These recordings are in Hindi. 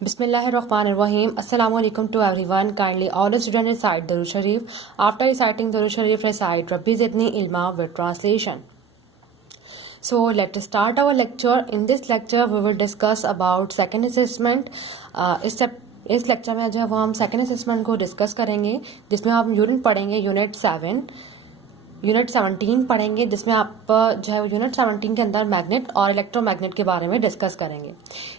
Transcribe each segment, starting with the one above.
Bismillahirrahmanirrahim. Assalamu alaikum to everyone. Kindly all the students recite Darud Sharif. After reciting Darud Sharif, recite Rabbi Zidni Ilma with translation. So let's start our lecture. In this lecture, we will discuss about second assessment. इस लेक्चर में जो है वो हम सेकेंड असेसमेंट को डिस्कस करेंगे, जिसमें हम यूनिट पढ़ेंगे यूनिट 17 पढ़ेंगे, जिसमें आप जो है यूनिट 17 के अंदर मैग्नेट और इलेक्ट्रोमैग्नेट के बारे में डिस्कस करेंगे।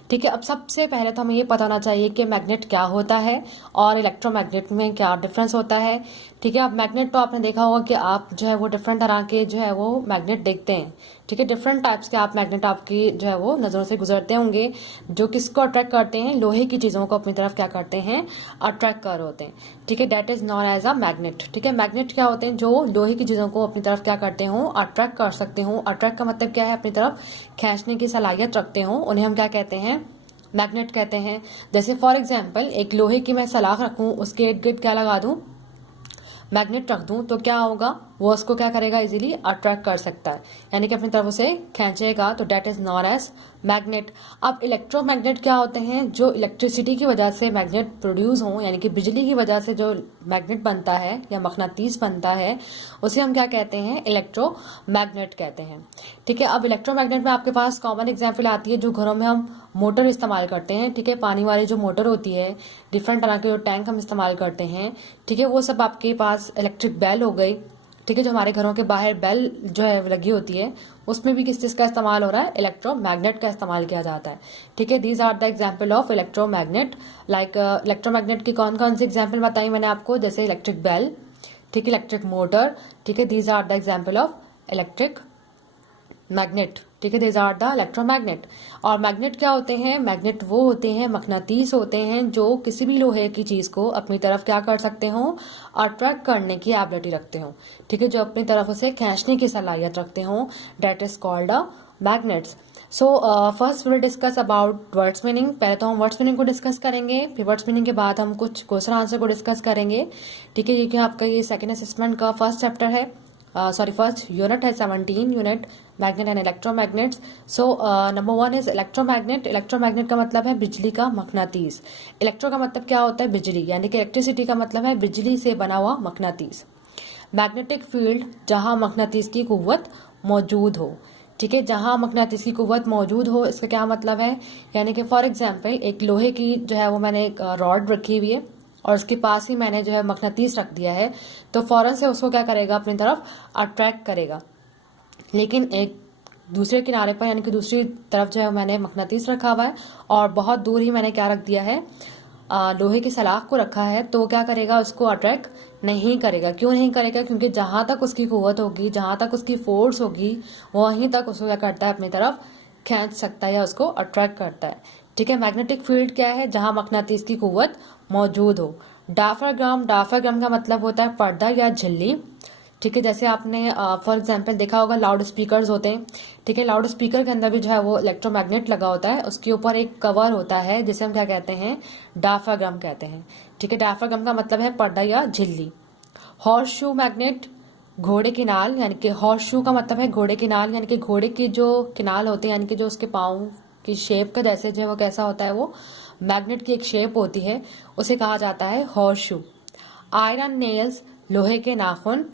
ठीक है, अब सबसे पहले तो हमें ये पता होना चाहिए कि मैग्नेट क्या होता है और इलेक्ट्रोमैग्नेट में क्या डिफरेंस होता है। ठीक है, अब मैग्नेट तो आपने देखा होगा कि आप जो है वो डिफरेंट तरह के जो है वो मैग्नेट देखते हैं। ठीक है, डिफरेंट टाइप्स के आप मैग्नेट आपकी जो है वो नज़रों से गुजरते होंगे, जो किसको अट्रैक्ट करते हैं, लोहे की चीज़ों को अपनी तरफ क्या करते हैं, अट्रैक्ट कर होते हैं। ठीक है, that is known as a magnet. ठीक है, मैग्नेट क्या होते हैं, जो लोहे की चीज़ों को अपनी तरफ क्या करते हो, अट्रैक्ट कर सकते हो। अट्रैक्ट का मतलब क्या है, अपनी तरफ खींचने की सलाहियत रखते हो, उन्हें हम क्या कहते हैं, मैग्नेट कहते हैं। जैसे फॉर एग्जाम्पल एक लोहे की मैं सलाख रखूँ, उसके इर्द गिर्द क्या लगा दूँ, मैग्नेट रख दूं, तो क्या होगा, वो उसको क्या करेगा, इजीली अट्रैक्ट कर सकता है, यानी कि अपनी तरफ उसे खींचेगा, तो that is known as magnet. अब इलेक्ट्रोमैग्नेट क्या होते हैं, जो इलेक्ट्रिसिटी की वजह से मैग्नेट प्रोड्यूस हो, यानी कि बिजली की वजह से जो मैग्नेट बनता है या मकनातीस बनता है, उसे हम क्या कहते हैं, इलेक्ट्रोमैग्नेट कहते हैं। ठीक है, अब इलेक्ट्रोमैग्नेट में आपके पास कॉमन एग्जाम्पल आती है, जो घरों में हम मोटर इस्तेमाल करते हैं। ठीक है, पानी वाली जो मोटर होती है, डिफरेंट तरह के जो टैंक हम इस्तेमाल करते हैं, ठीक है, वो सब आपके पास इलेक्ट्रिक बेल हो गई। ठीक है, जो हमारे घरों के बाहर बेल जो है लगी होती है, उसमें भी किस चीज़ का इस्तेमाल हो रहा है, इलेक्ट्रोमैग्नेट का इस्तेमाल किया जाता है। ठीक है, these are the example of electromagnet. Like electromagnet की कौन कौन सी एग्जाम्पल बताई मैंने आपको, जैसे इलेक्ट्रिक बेल, ठीक है, इलेक्ट्रिक मोटर। ठीक है, these are the example of electric magnet. ठीक है, दीज आर द इलेक्ट्रोमैग्नेट। और मैग्नेट क्या होते हैं, मैग्नेट वो होते हैं, मकनातीस होते हैं, जो किसी भी लोहे की चीज को अपनी तरफ क्या कर सकते हो, अट्रैक्ट करने की एबिलिटी रखते हो। ठीक है, जो अपनी तरफ उसे खींचने की सलाहियत रखते हो, that is called a magnets. So first will discuss about words meaning. पहले तो हम वर्ड्स मीनिंग को डिस्कस करेंगे, फिर वर्ड्स मीनिंग के बाद हम कुछ क्वेश्चन आंसर को डिस्कस करेंगे। ठीक है, क्योंकि आपका ये सेकेंड असेसमेंट का फर्स्ट चैप्टर है, फर्स्ट यूनिट है 17 unit magnet and electromagnets. So number 1 is electromagnet. Electromagnet का मतलब है बिजली का मकनातीस। इलेक्ट्रो का मतलब क्या होता है, बिजली, यानी कि इलेक्ट्रिसिटी का मतलब है बिजली से बना हुआ मकनातीस। मैग्नेटिक फील्ड, जहां मकनातीस की कुव्वत मौजूद हो। ठीक है, जहां मकनातीस की कुव्वत मौजूद हो, इसका क्या मतलब है, यानी कि फॉर एग्जाम्पल एक लोहे की जो है वो मैंने एक रॉड रखी हुई है और उसके पास ही मैंने जो है मकनातीस रख दिया है, तो फौरन से उसको क्या करेगा, अपनी तरफ अट्रैक्ट करेगा। लेकिन एक दूसरे किनारे पर, यानी कि दूसरी तरफ जो है मैंने मकनातीस रखा हुआ है और बहुत दूर ही मैंने क्या रख दिया है, लोहे की सलाख को रखा है, तो क्या करेगा, उसको अट्रैक्ट नहीं करेगा। क्यों नहीं करेगा, क्योंकि जहां तक उसकी कुव्वत होगी, जहां तक उसकी फोर्स होगी, वहीं तक उसको क्या करता है, अपनी तरफ खींच सकता है या उसको अट्रैक्ट करता है। ठीक है, मैग्नेटिक फील्ड क्या है, जहां मकनातीस की कुव्वत मौजूद हो। डायफ्राग्राम, डायफ्राग्राम का मतलब होता है पर्दा या झिल्ली। ठीक है, जैसे आपने फॉर एग्जांपल देखा होगा लाउड स्पीकर्स होते हैं। ठीक है, लाउड स्पीकर के अंदर भी जो है वो इलेक्ट्रोमैग्नेट लगा होता है, उसके ऊपर एक कवर होता है जिसे हम क्या कहते हैं, डायफ्राग्राम कहते हैं। ठीक है, डायफ्राग्राम का मतलब है पर्दा या झिल्ली। हॉर्स शू मैग्नेट, घोड़े की नाल, यानी कि हॉर्स शू का मतलब है घोड़े की नाल, यानी कि घोड़े की जो किनाल होते हैं, यानी कि जो उसके पाँव की शेप का जैसे जो है वो कैसा होता है, वो मैग्नेट की एक शेप होती है, उसे कहा जाता है हॉर्स शू। आयरन नेल्स, लोहे के नाखून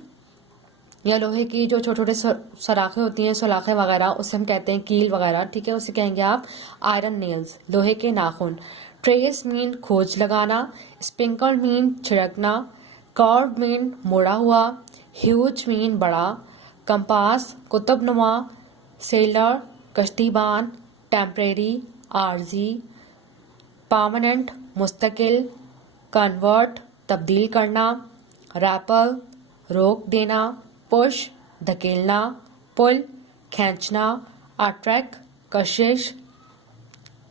या लोहे की जो छोटे छोटे सलाखें होती हैं, सलाखें वगैरह, उसे हम कहते हैं कील वगैरह। ठीक है, उसे कहेंगे आप आयरन नेल्स, लोहे के नाखून। ट्रेस मीन खोज लगाना, स्प्रिंकल मीन छिड़कना, कर्व मीन मुड़ा हुआ, ह्यूज मीन बड़ा, कंपास कुतुबनुमा, सेलर कश्तीबान, टेम्परेरी आरजी, परमानेंट मुस्तकिल, कन्वर्ट तब्दील करना, रैपल रोक देना, पुश धकेलना, पुल खींचना, अट्रैक्ट कशिश,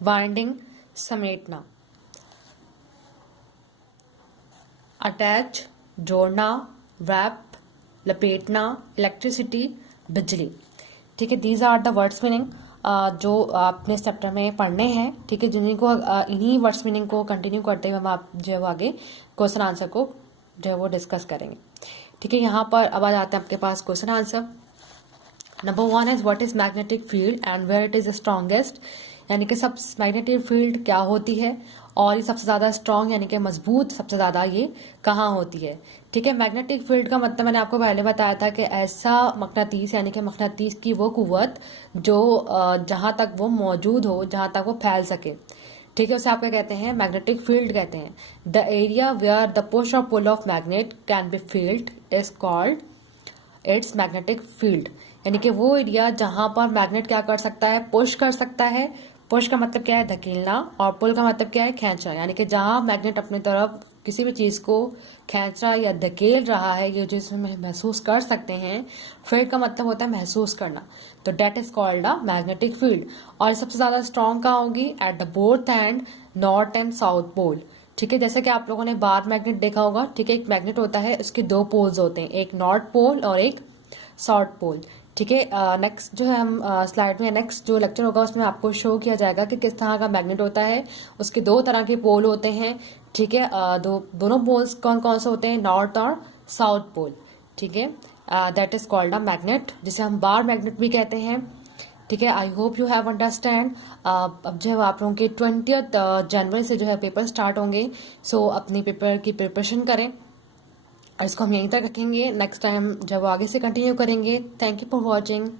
वाइंडिंग समेटना, अटैच जोड़ना, रैप लपेटना, इलेक्ट्रिसिटी बिजली। ठीक है, these are the words meaning जो आपने इस चैप्टर में पढ़ने हैं। ठीक है, जिन्हीं को इन्हीं वर्ड्स मीनिंग को कंटिन्यू करते हुए हम आप जो है वो आगे क्वेश्चन आंसर को जो है वो डिस्कस करेंगे। ठीक है, यहाँ पर अब आ जाते हैं आपके पास question answer. Number 1 is what is magnetic field and where it is strongest, यानी कि सब मैग्नेटिक फील्ड क्या होती है और ये सबसे ज़्यादा स्ट्रॉन्ग यानी कि मजबूत सबसे ज़्यादा ये कहाँ होती है। ठीक है, मैग्नेटिक फील्ड का मतलब मैंने आपको पहले बताया था कि ऐसा मकनातीस यानी कि मकनातीस की वो कुव्वत जो जहाँ तक वो मौजूद हो, जहाँ तक वो फैल सके। ठीक है, उसे आप क्या कहते हैं, मैग्नेटिक फील्ड कहते हैं। The area where the push और pull of magnet can be field is called it's magnetic field. यानी कि वो एरिया जहां पर मैग्नेट क्या कर सकता है, पुश कर सकता है। पुश का मतलब क्या है, धकेलना, और पुल का मतलब क्या है, खींचना। यानी कि जहां मैग्नेट अपनी तरफ किसी भी चीज को खींच रहा है या धकेल रहा है, ये जो इसमें महसूस कर सकते हैं। फील्ड का मतलब होता है महसूस करना, तो that is called a magnetic field. और सबसे ज्यादा स्ट्रॉन्ग कहाँ होगी, at the both end, north end south pole. ठीक है, जैसे कि आप लोगों ने बार मैग्नेट देखा होगा। ठीक है, एक मैग्नेट होता है, उसके दो पोल्स होते हैं, एक नॉर्थ पोल और एक साउथ पोल। ठीक है, नेक्स्ट जो है हम स्लाइड में नेक्स्ट जो लेक्चर होगा उसमें आपको शो किया जाएगा कि किस तरह का मैग्नेट होता है। उसके दो तरह के पोल होते हैं। ठीक है, दोनों पोल्स कौन कौन से होते हैं, नॉर्थ और साउथ पोल। ठीक है, that is called a magnet, जिसे हम बार मैग्नेट भी कहते हैं। ठीक है, I hope you have understand. अब जो है आप लोगों के 20 जनवरी से जो है पेपर स्टार्ट होंगे। सो अपनी पेपर की प्रिपरेशन करें, और इसको हम यहीं तक रखेंगे। नेक्स्ट टाइम जब आगे से कंटिन्यू करेंगे। Thank you for watching.